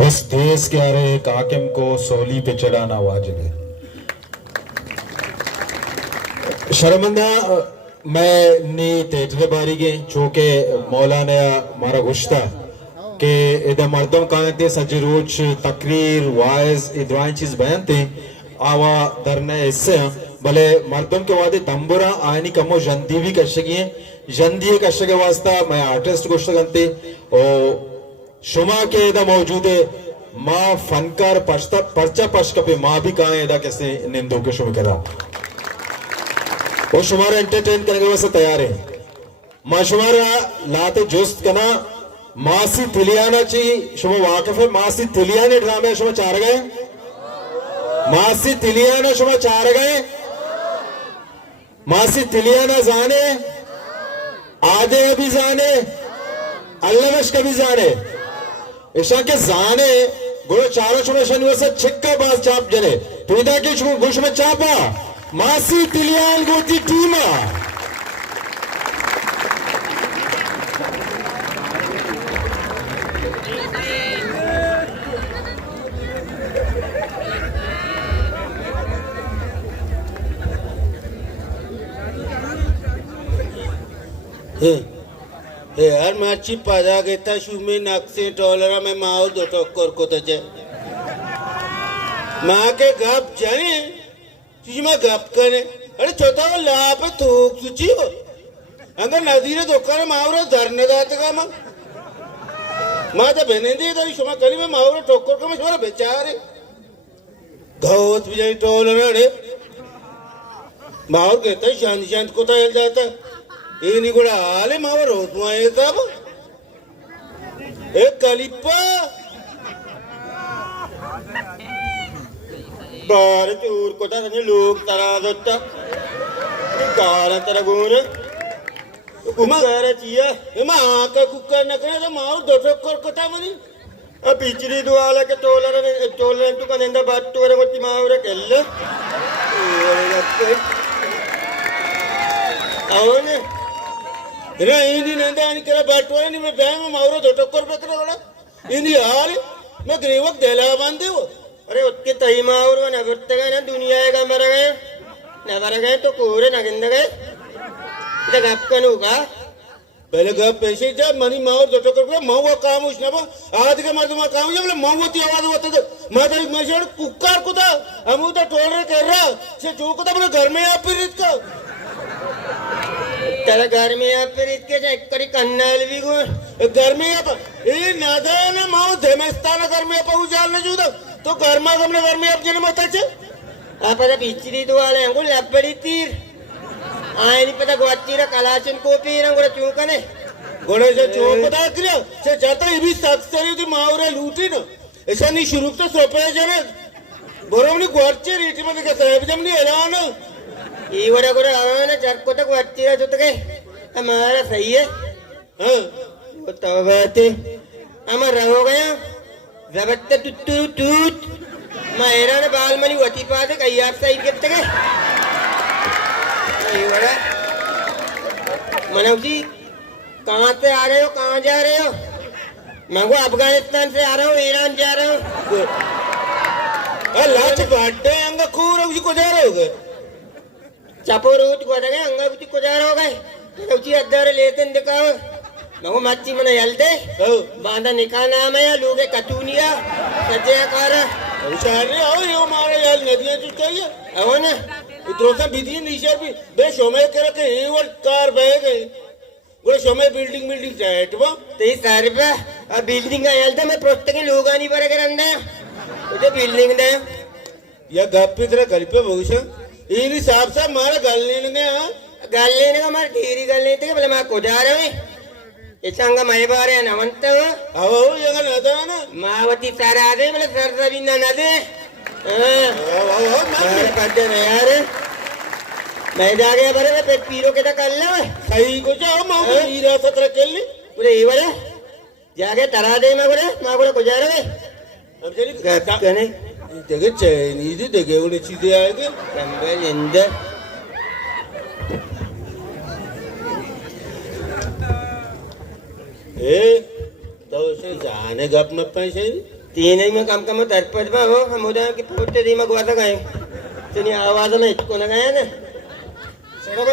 उस देश के अरे एक हाकिम को सोली पे चढ़ाना वाजिब है। शर्मिंदा मैं नी तेजरे बारी के चूंकि मौलाना मारा गुश्ता के इधर मर्दों का ते सज रोज तकरीर वाइज इधर चीज बयान थे आवा दरने इससे भले मर्दों के वादे तंबुरा आयनी कमो जंदी भी कशगी जंदी कशगे वास्ता मैं आर्टिस्ट गुश्ता गंते और शुमा के इधर मौजूद है माँ फनकार पश्ता पर्चा पश्क पे माँ भी कहाँ इधर कैसे निंदों के शुम करा वो शुमारा एंटरटेन करने के वास्ते तैयार है माँ शुमारा लाते जोस्त कना मासी तिलियाना ची शुमा वाकिफ है मासी तिलियाने ड्रामे शुमा चार गए मासी तिलियाना शुमा चार गए मासी तिलियाना जाने आधे अभी जाने अल्लाह कभी जाने ईशा के जाने गुरु चारों शुमा शनिवार से छिक्का बाज चाप जने पीदा के शुमा गुश में चापा मासी तिलियान गोती टीमा यार माची पादा घेता शुमे नाकसे टॉलरा में माओ दो टक्कर को तजे माँ के गप जाने तुझी माँ गप करे अरे छोटा वो लाप थोक सुची हो अंगर नदी रे दोकाने मावरा धरने दाते का माँ तो बहने दी तरी शुमा करी में मावरा टक्कर को में शुमा बेचारे घोत भी जाए टॉलरा रे मावर कहता शांति शांति को तो हिल जाता ini కూడా ఆలే మావ రోజు మాయేదాబ ఏ కలిప బార చూర్ కోట సని లోక్ తరాదొట్ట కార తరగోన కుమార చియా ఎమా ఆక కుక్కర్ నకనే తో మావ దొటొక్కర్ కోట మని ఆ పిచిరి దువాల కే టోలర టు కనెంద బాట్టు వర కొట్టి మావర కెల్ల అవునే इरा इंदी नंदा अनि करा बाटवाने नि मैं बैम मावरो दो टक्कर पे करा बड़ा इंदी यार मैं ग्रेवक देला बांधे वो अरे उसके तई मावरो ना बत्ते गए ना दुनिया का मर गए तो कोरे ना गिंद गए इधर गप कनु का पहले गप पैसे जा मनी मावर दो टक्कर पे मावा काम उसने बो आज के मर्द मा काम जब मावती आवाज होते तो माता मैं शेड कुक्कार को था हम तो टोलरे कर रहा से जो को तो घर में आप फिर इसका तेरा घर में आप फिर इसके जाए करी कन्नल भी को घर में आप ये नादा ना माओ धेमस्ताना घर में आप उजाल न जुदा तो घर में हमने घर में आप जने मत अच्छे आप अरे पिछली तो वाले हमको लपड़ी तीर आए नहीं पता गुआतीरा कलाचन को पीर हमको चूकने गोड़े से चूक पता क्रिया से जाता ये भी सक्सेस थी मावरे लूटी ना ऐसा नहीं शुरू तो सोपे जने बोरों ने गुआती रीति में देखा साहब जम नहीं ऐलान ये वाला कोई आवाज़ चरको तक वाची रहा जो तक हमारा सही है हाँ वो तो बात है हमारा हो गया ज़बरदस्त टूट टूट मायरा ने बाल मनी वती पाते कहीं आप सही कितने के ये वाला मनोजी कहाँ से आ रहे हो कहाँ जा रहे हो मैं को अफगानिस्तान से आ रहा हूँ ईरान जा रहा हूँ लाच बाटे अंगा खूर उसी को जा रहे हो चापो रोज को दगे अंगा कुछ को जा रहा हो गए उची अद्दारे लेते दिखाओ मगो मच्छी मने यलते बांधा निकाह नाम है लोगे कतूनिया सजे कार उशारे आओ ये हमारे यार नदियां जो चाहिए आओ ना इधरों से बिजली नीचे भी बे शोमे करे के ये वाल कार बह गई वो शोमे बिल्डिंग जाएट वो ते सारे पे अब बिल्डिंग का यलते मैं प्रोस्ते के लोग आनी पड़े के रंदे उधर बिल्डिंग दे या गप पे तेरा गल पे भविष्य इन हिसाब से हमारा गल लेने का हमारे ढेरी गल नहीं थे बोले मैं को जा रहा हूँ ये संग मैं बारे ना मनते हो आओ ये गल ना था ना मावती सारा आदे बोले सर सभी ना दे मैं करते ना यार मैं जाके बारे में पेट पीरो के तो कर ले सही को जाओ माँ को हीरा सत्र कर ली बोले ये वाले जाके तरा दे मैं बोले को जा रहे अब चलिए कहने देखे चाइनीज देखे उन्हें चीजें आएंगे कंबल इंदर ए तो उसे जाने गप में पैसे तीन ही में कम तरपत बा हो हम उधर की पोते दी में गुआता गए तेरी आवाज में इसको ना गया ना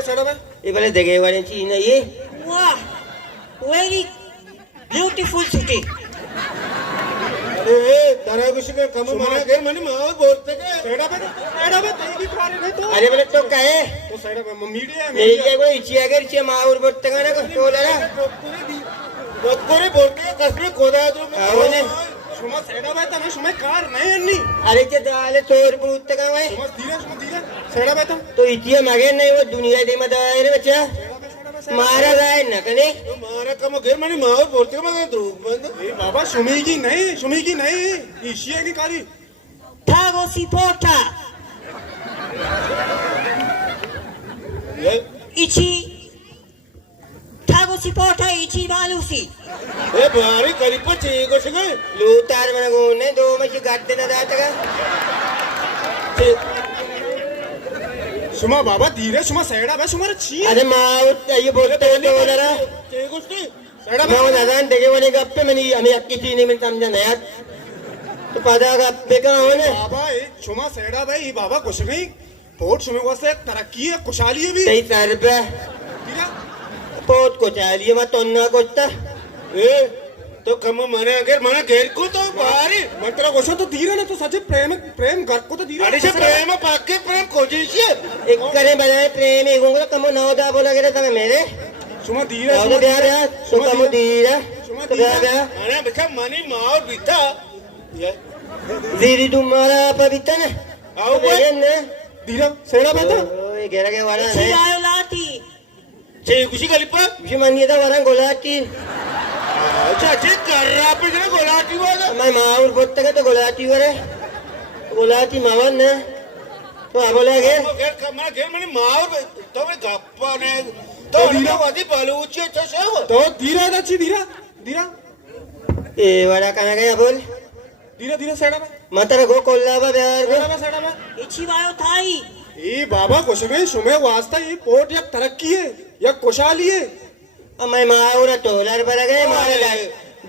सेड़ा बे ये वाले देखे वाले चीज नहीं ये Wow, very beautiful city. अरे तारा कुछ के कम मारा घेर मनी माओ बोलते के सेड़ा बे तेरी भी पारे नहीं तो अरे बोले तो कहे तो सेड़ा बे मीडिया मेरी क्या कोई इच्छा अगर इच्छा माँ और बोलते का ना तो लड़ा डॉक्टर बोलते कसमे कोदा जो आओ ने सुमा सेड़ा बे तना सुमे कार नहीं अन्नी अरे क्या दाले तोड़ बोलते का भाई सुमा धीरे सेड़ा बे तो इच्छा मांगे नहीं वो दुनिया दे मत आए रे बच्चा मारा गए न कने तो मारा कम घेर मनी माओ बोलते के मगर द्रुग बंद ए बाबा सुमी की नहीं ईशिया की कारी Tago Sipota, ये Ichi, Tago Sipota, Ichi Malusi. ए भारी करीब पर चाहिए कुछ के लूटार बना गोने दो में से गाड़ देना जाता का सुमा बाबा धीरे सुमा सेड़ा बे सुमा छी अरे माँ ये बोलते हो तो लड़ा चाहिए कुछ के सेड़ा मैं वो नजान देखे वाले गप्पे में नहीं हमें आपकी चीज नहीं मिलता समझा नया तो पता गप्पे का हो ना बाबा ए सुमा सेड़ा भाई बाबा कुछ नहीं पोर्ट सुमे वास्ते तरक्की है खुशहाली है भी सही सर पे धीरा बहुत को चाहिए मैं तो ना कोता ए तो कम मने अगर मने घेर को तो बाहरी मंत्र कोशो तो धीरे ना तो सच्चे प्रेम घर को तो धीरे अरे से प्रेम पाके प्रेम खोजिश एक करे बनाए प्रेम एक होगा कम नौ दा बोला गया था मेरे सुमा धीरे और ब्याह तो कम धीरा तो ब्याह अरे बेटा मनी माँ और बिता ये दीदी तुम्हारा पवित्र ना आओ बहन ना धीरा सेड़ा बेटा ओए घेरा के वाला Ichi है Ayolati, चाहिए कुछ गलिपा मुझे मानिए था वाला गोलाटी अच्छा ठीक कर रहा पे जरा गोलाटी वाला मैं माँ और बोलते का तो गोलाटी वाले गोलाटी मावन ना तो आप बोला गया घेर मनी माँ और तो मैं गप्पा ने तो धीरा वादी बालूची अच्छा से हो तो धीरा दची धीरा ये वाला कहना गया बोल धीरे सेड़ा बे माता को कोल्ला ब्याह सेड़ा बे Ichi Wayotai, ये बाबा कुछ नहीं सुमे वास्ता ये पोर्ट या तरक्की है या खुशहाली है मैं माँ और टोलर पर गए मारे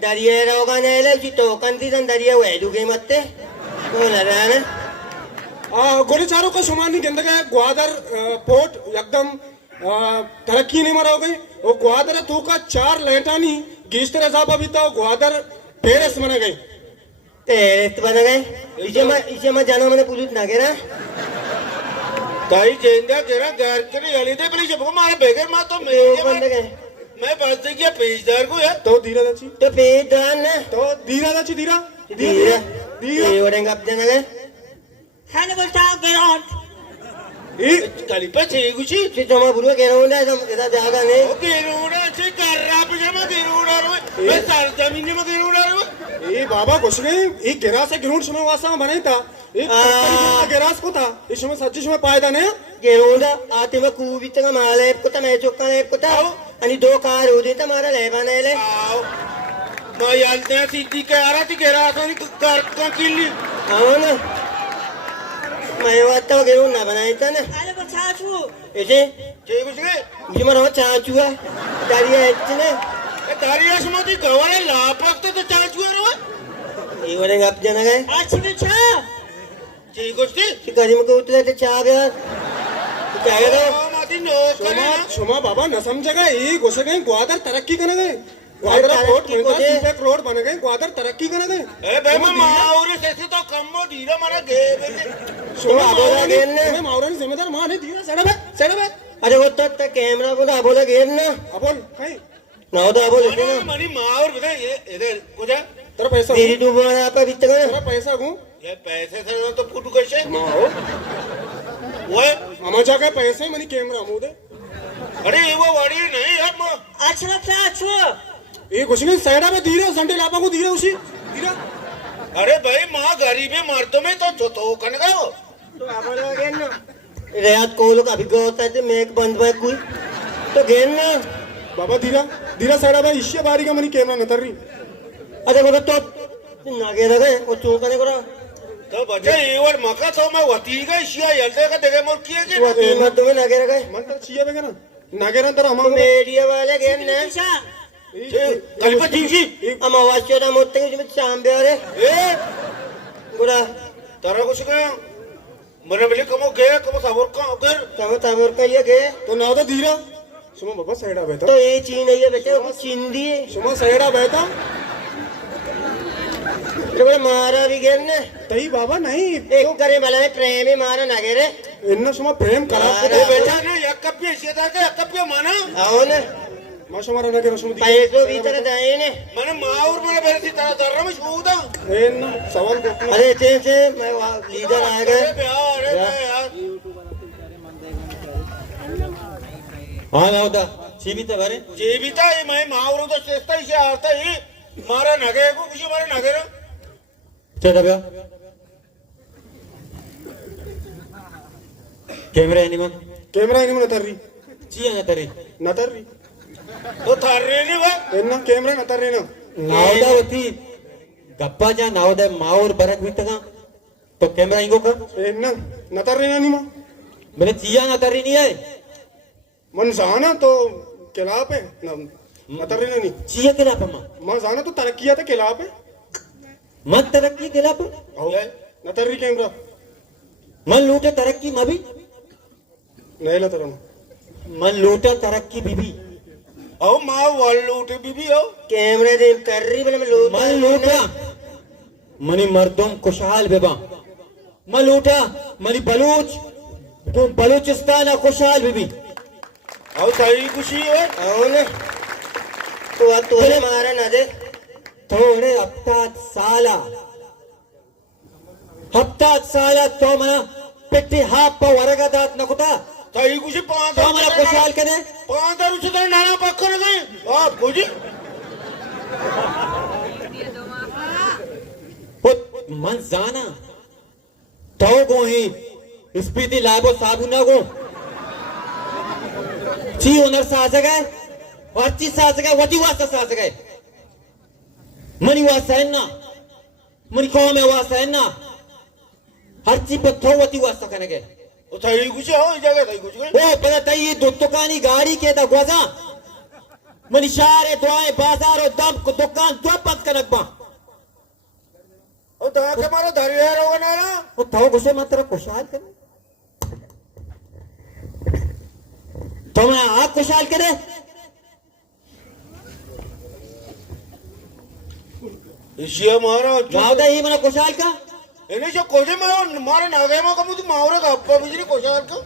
दरिया रोगा नहीं ले जी तो कंती सन दरिया हुए दुगे मत्ते वो लगा ना गोले चारों का सुमानी गंदग है ग्वादर पोर्ट एकदम तरक्की नहीं मरा हो गई वो ग्वादर तू का 4 लेटानी गिस्तर साहब अभी तो ग्वादर पेरेस बना गई तेरे बन गए इसे मैं जाना मैंने पुलिस ना गिरा ताई जेंदा केरा घर के लिए अली दे पुलिस को मारे बेगर मां तो बन गए मैं बस गया पेजदार को यार तो धीरा दची तो पेदान ना तो धीरा दची धीरा धीरा ये वरेंगे अब जाना गए Hannibal Tau, get on. ये कलिपा चाहिए कुछ si तो मैं बुरा कह रहा हूँ ना इधर जागा नहीं ओके रोड़ा से कर रहा पे मैं गेरूड़ा रो मैं सर जमीन में गेरूड़ा रो ये बाबा कुछ नहीं एक गिरास से गिरूड़ सुमे वासा बने था एक गिरास को था इस समय सच्ची समय पायदा नहीं गेरूंदा आते में कूबित का माले को मैं चौका ने को था अनि दो कार हो देता मारा लेवा नहीं ले आओ मैं याद नहीं सीधी के आ रहा थी गिरास नहीं कर का किल्ली आओ ना मैं वाता हो गेरू ना बनाई था ना Hannibal Tau, ऐसे चाहिए कुछ नहीं मुझे मरो चाचुआ दरिया इतने दारिया समाधि गवारे लापक तो चाचू रो ये वरेंगे अब जाना गए Archibald Tau, चाहिए कुछ नहीं शिकारी में को उतरे थे चाह यार क्या कह रहे हो माती नो करे सुमा बाबा न समझेगा ये घुस गए ग्वादर तरक्की करने गए ग्वादर पोर्ट में तो सुबह रोड बन गए ग्वादर तरक्की करने गए ए बे मां और ऐसे तो कम मो धीरे मारा गे सुमा बोला गेर ने मैं मावरन जिम्मेदार मां नहीं धीरे सेड़ा बे अरे वो तो कैमरा को ना बोला गेर ना अपन है ना तो बोले थे ना मनी मां और बता ये इधर कुछ है तेरा पैसा दीदी तू बोला आप अभी तक तेरा पैसा हूं ये पैसे से तो फुट कैसे मां हो वो हम जाके पैसे मनी कैमरा मुंह दे अरे वो वाड़ी नहीं यार मां Archibald Tau, ये कुछ नहीं साइड में धीरे संडे लापा को धीरे उसी धीरे अरे भाई माँ गरीबी मारतो में तो कन गयो तो आप बोला गेर ना रेयात को लोग अभी गया होता है तो मैं एक बंद भाई कोई तो गेर ना बाबा धीरा साइड में इश्य बारी का मनी कैमरा न तर्री अरे बोला तो ना गेर गए वो चौका ने करा तो बच्चे ये और मका तो मैं वती का इश्य यलते का देखे मोर किए के वो कीमत तुम्हें ना गेर गए मन तो चाहिए बेगा ना नागेरन तर हम मीडिया वाले गेर ना Ichi Kalpa Jinshi, I'm a watch your mountain with Sambia. Eh? Good. तारा कुछ कहा मने बोले कमो गया कमो सावर का अगर तब का ये गए तो ना तो धीरा सुमो बाबा साइडा बैठा तो ये चीन नहीं है बेटे वो चीन दिए सुमो साइडा बैठा तो बोले मारा भी गिर ने तई बाबा नहीं एक करे भला है प्रेम ही मारा ना गिरे इन्ना सुमा प्रेम करा अरे बेटा ने एक कप पे सीधा के एक कप पे माना आओ ने माशा मारा ना के रसम दी पैसों भीतर दाए ने मने माउर मने बेरे सी तारा दर्रा में छूदा इन्ना सवाल को अरे से मैं लीडर आ गए अरे यार हाँ ना होता जीवित बारे जीविता है मैं माउर तो चेष्टा ही से आता ही मारा नगे को कुछ मारे नगे रो चल दबा कैमरा एनिमल कैमरा नहीं नतरी चिया ना तरी नतरी तो थारे नहीं बा इन्ना कैमरा नतरी ना नावदावती गप्पा जा नावदा मावर बरक बितगा तो कैमरा इंगो का इन्ना नतरी ना नहीं मां मैंने चिया ना तरी नहीं है मन जाना तो खिलाफ है नतरी ना नहीं चिया के लापा मां मां जाना तो तरक्किया तो खिलाफ है मत तरक्की के लापा नतरी कैमरा मन लूटे तरक्की मभी नहीं ला तरम मन लूटा तरक्की बीबी आओ मां वालू उठे बीबी आओ कैमरे दे कर रही बोले मैं लोग मन लूटा मनी मर्दों खुशहाल बेबा मन लूटा मनी बलूच तुम बलूचिस्तान खुशहाल बीबी आओ सही खुशी है आओ ने तो तूने मारा ना दे थोड़े हप्ता साला तो मना पेटी हाप वरगा दात नकुता सही खुशी पांच तो मना खुशहाल कने 5000 रुपये तो नाना पक्कर गए आप खुशी मन जाना तो गो ही स्पीति लाबो साबुना गो ची ओनर साजगा वाची साजगा वटी वासा साजगा मनी वासा है ना मनी कौन में वासा है ना हर चीज पे थो वटी वासा करने के तो सही खुशी हो इस जगह सही खुशी वो पता तई दुकानी गाड़ी के दा ग्वाजा मनी शारे दुआए बाजार और दम को दुकान दो पत कनक बा और दांत हमारा धरिया रहोगा ना वो थो गुस्से मत तेरा खुशहाल कर तो मैं आप खुशहाल करे इसिया मारा गाँव दा ही मना खुशहाल का इन्हें जो कोजे मारो मारे नागे मो कमु तू मावरा का अप्पा बिजली कोशार का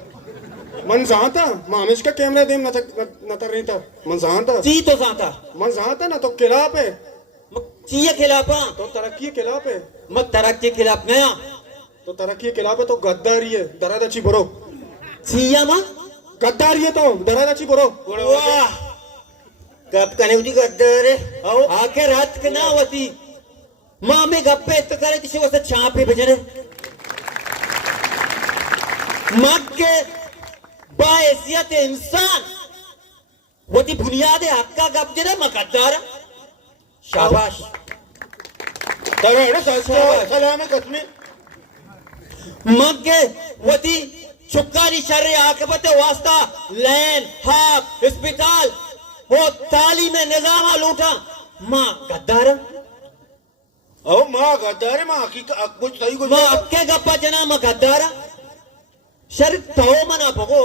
मन जाता मामिश का कैमरा देम नतर नहीं था मन जाता ची तो जाता मन जाता ना तो खिलाफ है चीये खिलाफ तो तरक्की के खिलाफ है मत तरक्की के खिलाफ नया तो तरक्की के खिलाफ है तो गद्दारी है दरादची बरो चीया मां गद्दारी है तो दरादची बरो वाह कब कने उदी गद्दर आओ आके रात के ना होती माँ में गप्पे तो करे किसी को से छापे भेजने मग के बायसियत इंसान वो ती बुनियाद है हक्का गप जरे मकद्दार शाबाश तरे सलाम है कसमे मग के वो ती चुक्कानी शर्रे आकबत वास्ता लैन हाक अस्पताल वो तालीम निजाम लूटा माँ गद्दार ओ मां गद्दार मां हकीकत कुछ सही कुछ माँ अक्के गप्पा जना माँ गद्दार शर तो मना भगो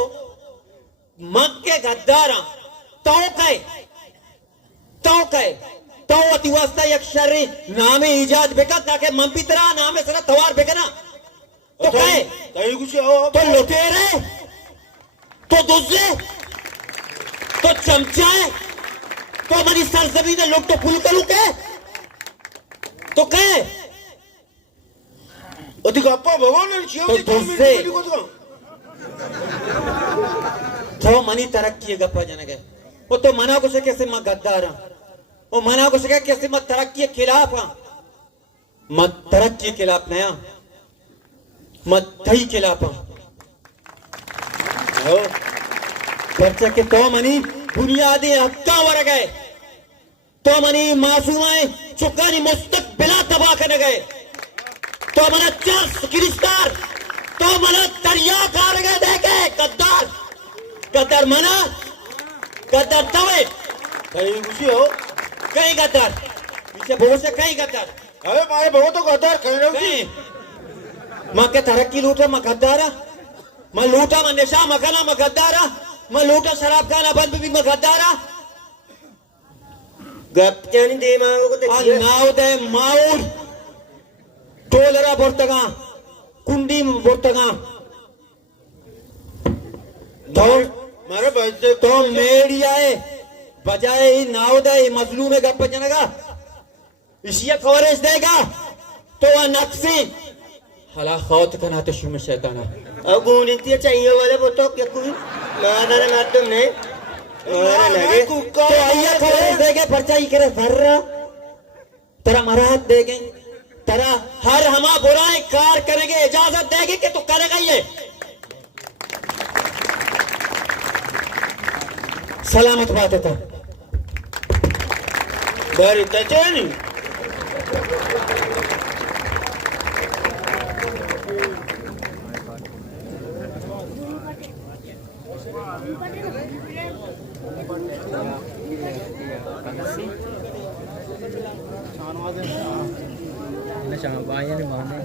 मक्के गद्दार तो अतिवास्ता एक शर्री नामे इजाद बेका ताके मंपितरा नामे सरा तवार बेका ना तो कहे सही कुछ हो तो लुटेरे तो दुजले तो चमचाए तो हमारी सरजमीन लोग तो फुल करूं के तो कहे अति गप्पा भगवान तो दूसरे तो मनी तरक्की गप्पा जन गए वो तो मना को से कैसे मैं गद्दार वो मना को से कैसे मैं तरक्की के खिलाफ मत तरक्की के खिलाफ नया मत थई के खिलाफ पर्चा के तो मनी बुनियादी हक्का वर गए तो मनी मासूमाए चुकानी मुस्तकबिला तबाह करने गए तो मना चार गिरफ्तार तो मना दरिया कार गए देखे गद्दार मना गद्दार तवे सही खुशी हो कहीं गद्दार पीछे बहुत से कहीं गद्दार अरे मारे बहुत तो गद्दार कह रहे हो कहीं मां के तरक्की लूटा मैं गद्दारा मैं लूटा मैं नशा मखाना मैं गद्दारा मैं लूटा शराब खाना बंद भी मैं गद्दारा गप्पे दे मांगो को ते नाउदे माउर टोलरा बोर्तगा कुंडी बोर्तगा तो मारे बच्चे तो मेडिया है बजाय ही नाउदे मजलूम है गप्पा जनगा इसिया कवरेज देगा तो वह नक्सी हला खौत कना तो शुम शैताना अब गुणितिया चाहिए वाले वो तो क्या कोई मादा ने मैडम ने अरे तो आइया कवरेज देगे परचाई करे फर्रा तेरा मराहत देगे तेरा हर हमा बुराई कार करेंगे इजाजत देगी कि तू करेगा ये सलामत बात है तो बारी तचेनी Nah, sama bayar nih mana?